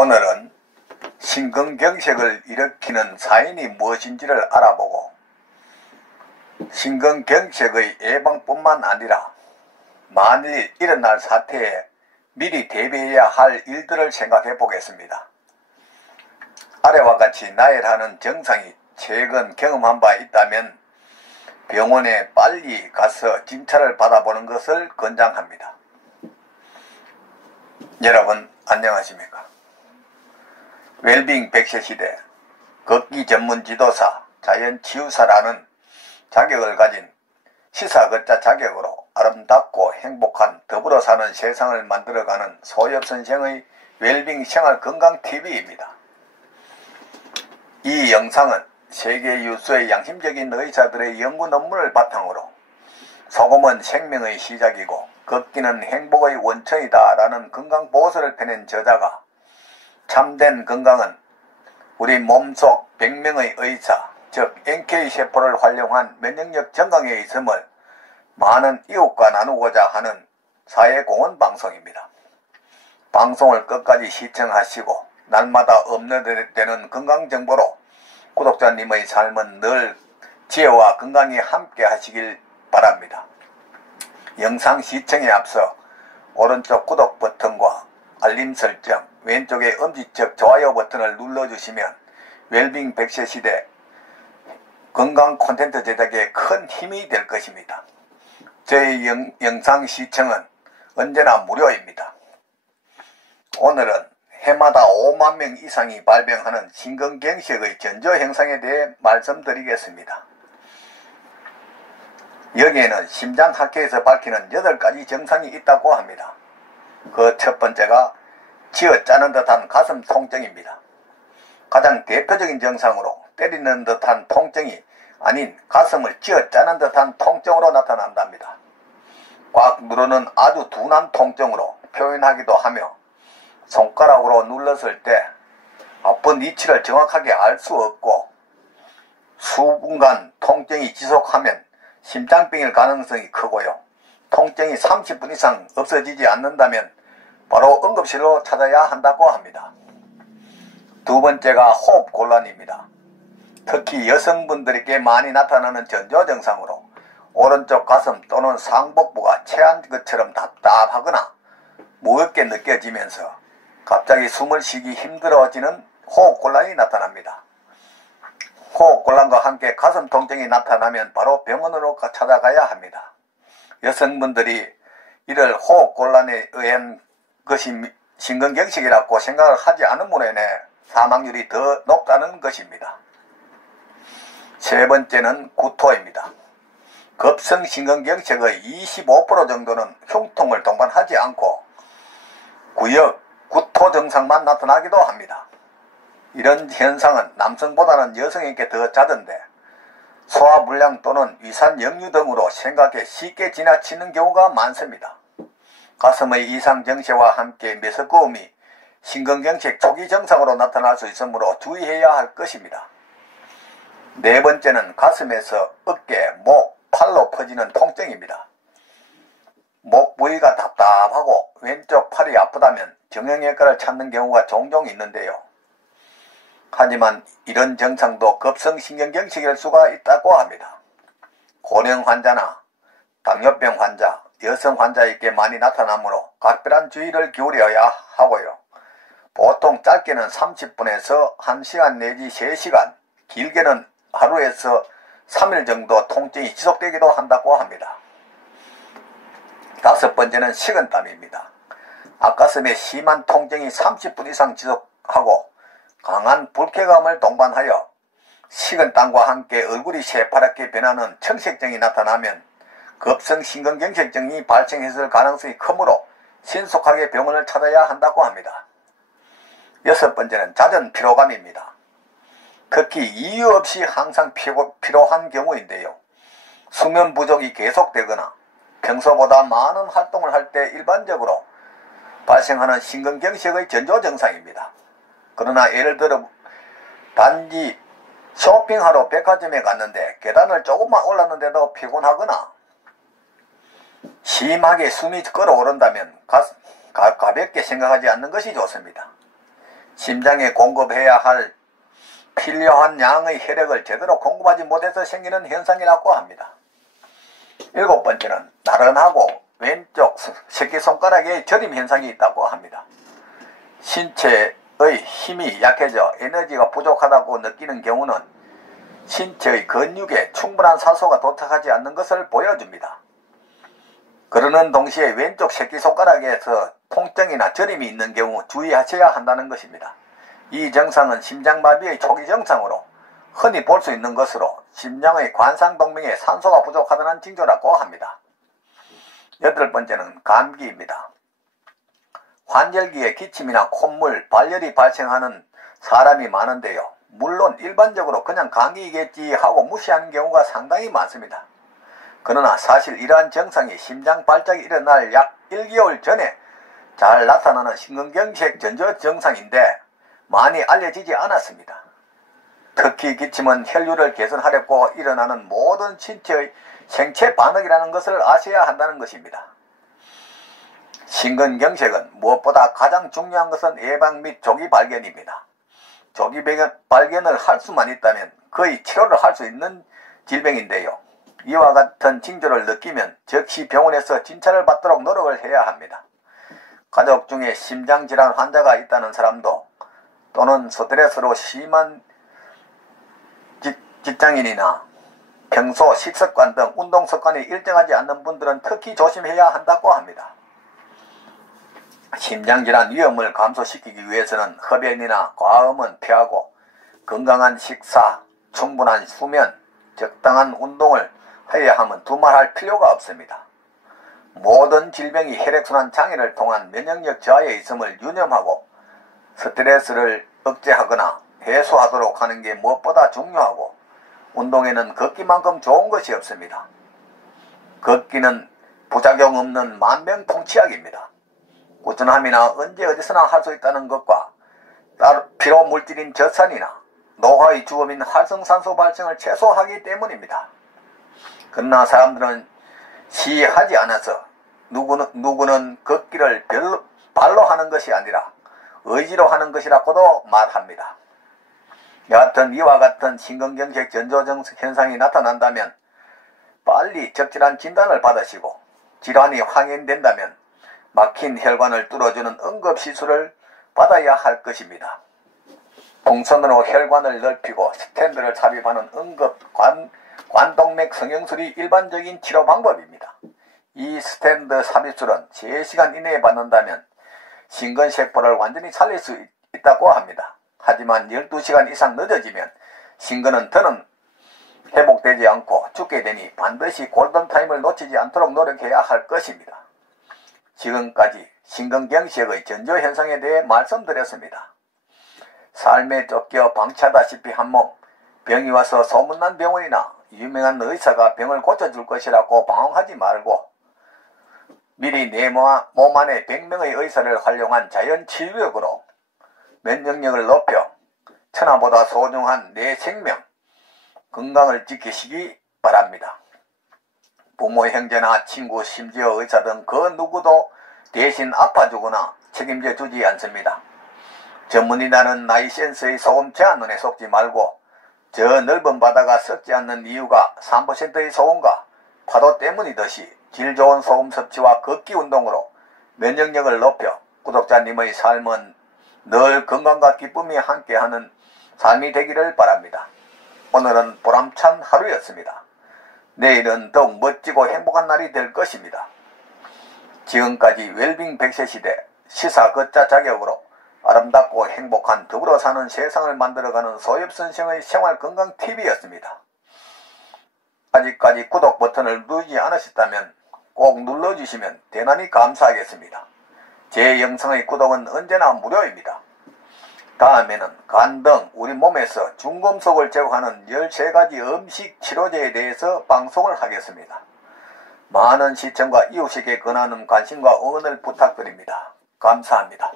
오늘은 심근경색을 일으키는 사인이 무엇인지를 알아보고 심근경색의 예방뿐만 아니라 만일 일어날 사태에 미리 대비해야 할 일들을 생각해 보겠습니다. 아래와 같이 나열하는 증상이 최근 경험한 바 있다면 병원에 빨리 가서 진찰을 받아보는 것을 권장합니다. 여러분 안녕하십니까? 웰빙 100세 시대 걷기 전문 지도사 자연치유사라는 자격을 가진 시사걷자 자격으로 아름답고 행복한 더불어 사는 세상을 만들어가는 소엽선생의 웰빙 생활건강TV입니다. 이 영상은 세계 유수의 양심적인 의사들의 연구 논문을 바탕으로 소금은 생명의 시작이고 걷기는 행복의 원천이다 라는 건강보고서를 펴낸 저자가 참된 건강은 우리 몸속 100명의 의사, 즉 NK세포를 활용한 면역력 증강에 있음을 많은 이웃과 나누고자 하는 사회공헌 방송입니다. 방송을 끝까지 시청하시고 날마다 업로드되는 건강정보로 구독자님의 삶은 늘 지혜와 건강이 함께 하시길 바랍니다. 영상 시청에 앞서 오른쪽 구독 버튼과 알림 설정, 왼쪽에 엄지척 좋아요 버튼을 눌러주시면 웰빙 100세 시대 건강 콘텐츠 제작에 큰 힘이 될 것입니다. 저희 영상 시청은 언제나 무료입니다. 오늘은 해마다 5만 명 이상이 발병하는 심근경색의 전조현상에 대해 말씀드리겠습니다. 여기에는 심장학회에서 밝히는 8가지 증상이 있다고 합니다. 그 첫 번째가 쥐어짜는 듯한 가슴 통증입니다. 가장 대표적인 증상으로 때리는 듯한 통증이 아닌 가슴을 쥐어짜는 듯한 통증으로 나타난답니다. 꽉 누르는 아주 둔한 통증으로 표현하기도 하며 손가락으로 눌렀을 때 아픈 위치를 정확하게 알 수 없고 수분간 통증이 지속하면 심장병일 가능성이 크고요. 통증이 30분 이상 없어지지 않는다면 바로 응급실로 찾아야 한다고 합니다. 두 번째가 호흡곤란입니다. 특히 여성분들에게 많이 나타나는 전조 증상으로 오른쪽 가슴 또는 상복부가 체한 것처럼 답답하거나 무겁게 느껴지면서 갑자기 숨을 쉬기 힘들어지는 호흡곤란이 나타납니다. 호흡곤란과 함께 가슴 통증이 나타나면 바로 병원으로 찾아가야 합니다. 여성분들이 이를 호흡곤란에 의한 것이 심근경색이라고 생각을 하지 않음으로 인해 사망률이 더 높다는 것입니다. 세 번째는 구토입니다. 급성 심근경색의 25% 정도는 흉통을 동반하지 않고 구역, 구토 증상만 나타나기도 합니다. 이런 현상은 남성보다는 여성에게 더 잦은데 소화불량 또는 위산 역류 등으로 생각에 쉽게 지나치는 경우가 많습니다. 가슴의 이상 정체와 함께 메스꺼움이 심근경색 초기 증상으로 나타날 수 있으므로 주의해야 할 것입니다. 네 번째는 가슴에서 어깨, 목, 팔로 퍼지는 통증입니다. 목 부위가 답답하고 왼쪽 팔이 아프다면 정형외과를 찾는 경우가 종종 있는데요. 하지만 이런 증상도 급성 심근경색일 수가 있다고 합니다. 고령 환자나 당뇨병 환자, 여성 환자에게 많이 나타나므로 각별한 주의를 기울여야 하고요. 보통 짧게는 30분에서 1시간 내지 3시간, 길게는 하루에서 3일 정도 통증이 지속되기도 한다고 합니다. 다섯 번째는 식은땀입니다. 앞가슴에 심한 통증이 30분 이상 지속하고 강한 불쾌감을 동반하여 식은땀과 함께 얼굴이 새파랗게 변하는 청색증이 나타나면 급성 심근경색증이 발생했을 가능성이 크므로 신속하게 병원을 찾아야 한다고 합니다. 여섯 번째는 잦은 피로감입니다. 특히 이유 없이 항상 피로한 경우인데요. 수면 부족이 계속되거나 평소보다 많은 활동을 할 때 일반적으로 발생하는 심근경색의 전조 증상입니다. 그러나 예를 들어 단지 쇼핑하러 백화점에 갔는데 계단을 조금만 올랐는데도 피곤하거나 심하게 숨이 끓어오른다면 가볍게 생각하지 않는 것이 좋습니다. 심장에 공급해야 할 필요한 양의 혈액을 제대로 공급하지 못해서 생기는 현상이라고 합니다. 7번째는 나른하고 왼쪽 새끼손가락에 저림 현상이 있다고 합니다. 신체의 힘이 약해져 에너지가 부족하다고 느끼는 경우는 신체의 근육에 충분한 산소가 도착하지 않는 것을 보여줍니다. 그러는 동시에 왼쪽 새끼손가락에서 통증이나 저림이 있는 경우 주의하셔야 한다는 것입니다. 이 증상은 심장마비의 초기 증상으로 흔히 볼 수 있는 것으로 심장의 관상동맥에 산소가 부족하다는 징조라고 합니다. 8번째는 감기입니다. 환절기에 기침이나 콧물, 발열이 발생하는 사람이 많은데요. 물론 일반적으로 그냥 감기이겠지 하고 무시하는 경우가 상당히 많습니다. 그러나 사실 이러한 증상이 심장 발작이 일어날 약 1개월 전에 잘 나타나는 심근경색 전조 증상인데 많이 알려지지 않았습니다. 특히 기침은 혈류를 개선하려고 일어나는 모든 신체의 생체 반응이라는 것을 아셔야 한다는 것입니다. 심근경색은 무엇보다 가장 중요한 것은 예방 및 조기 발견입니다. 조기 발견을 할 수만 있다면 거의 치료를 할 수 있는 질병인데요. 이와 같은 징조를 느끼면 즉시 병원에서 진찰을 받도록 노력을 해야 합니다. 가족 중에 심장질환 환자가 있다는 사람도 또는 스트레스로 심한 직장인이나 평소 식습관 등 운동습관이 일정하지 않는 분들은 특히 조심해야 한다고 합니다. 심장질환 위험을 감소시키기 위해서는 흡연이나 과음은 피하고 건강한 식사, 충분한 수면, 적당한 운동을 해야 하면 두말할 필요가 없습니다. 모든 질병이 혈액순환 장애를 통한 면역력 저하에 있음을 유념하고 스트레스를 억제하거나 해소하도록 하는 게 무엇보다 중요하고 운동에는 걷기만큼 좋은 것이 없습니다. 걷기는 부작용 없는 만병통치약입니다. 꾸준함이나 언제 어디서나 할 수 있다는 것과 피로물질인 젖산이나 노화의 주범인 활성산소 발생을 최소화하기 때문입니다. 그러나 사람들은 시하지 않아서 누구는 걷기를 발로 하는 것이 아니라 의지로 하는 것이라고도 말합니다. 여하튼 이와 같은 심근경색 전조 현상이 나타난다면 빨리 적절한 진단을 받으시고 질환이 확인된다면 막힌 혈관을 뚫어주는 응급시술을 받아야 할 것입니다. 풍선으로 혈관을 넓히고 스텐트를 삽입하는 관동맥 성형술이 일반적인 치료 방법입니다. 이 스텐트 삽입술은 3시간 이내에 받는다면 심근세포를 완전히 살릴 수 있다고 합니다. 하지만 12시간 이상 늦어지면 심근은 더는 회복되지 않고 죽게 되니 반드시 골든타임을 놓치지 않도록 노력해야 할 것입니다. 지금까지 심근경색의 전조현상에 대해 말씀드렸습니다. 삶에 쫓겨 방치하다시피 한 몸, 병이 와서 소문난 병원이나 유명한 의사가 병을 고쳐줄 것이라고 방황하지 말고 미리 내 몸 안에 100명의 의사를 활용한 자연치유력으로 면역력을 높여 천하보다 소중한 내 생명, 건강을 지키시기 바랍니다. 부모, 형제나 친구, 심지어 의사 등 그 누구도 대신 아파주거나 책임져 주지 않습니다. 전문이라는 나이센스의 소금 제한론에 속지 말고 저 넓은 바다가 썩지 않는 이유가 3%의 소금과 파도 때문이듯이 질 좋은 소금 섭취와 걷기 운동으로 면역력을 높여 구독자님의 삶은 늘 건강과 기쁨이 함께하는 삶이 되기를 바랍니다. 오늘은 보람찬 하루였습니다. 내일은 더욱 멋지고 행복한 날이 될 것입니다. 지금까지 웰빙 100세 시대 시사 걷자 자격으로 아름답고 행복한 더불어 사는 세상을 만들어가는 소엽선생의 생활건강TV였습니다. 아직까지 구독 버튼을 누르지 않으셨다면 꼭 눌러주시면 대단히 감사하겠습니다. 제 영상의 구독은 언제나 무료입니다. 다음에는 간 등 우리 몸에서 중금속을 제거하는 13가지 음식 치료제에 대해서 방송을 하겠습니다. 많은 시청과 이웃에게 권하는 관심과 응원을 부탁드립니다. 감사합니다.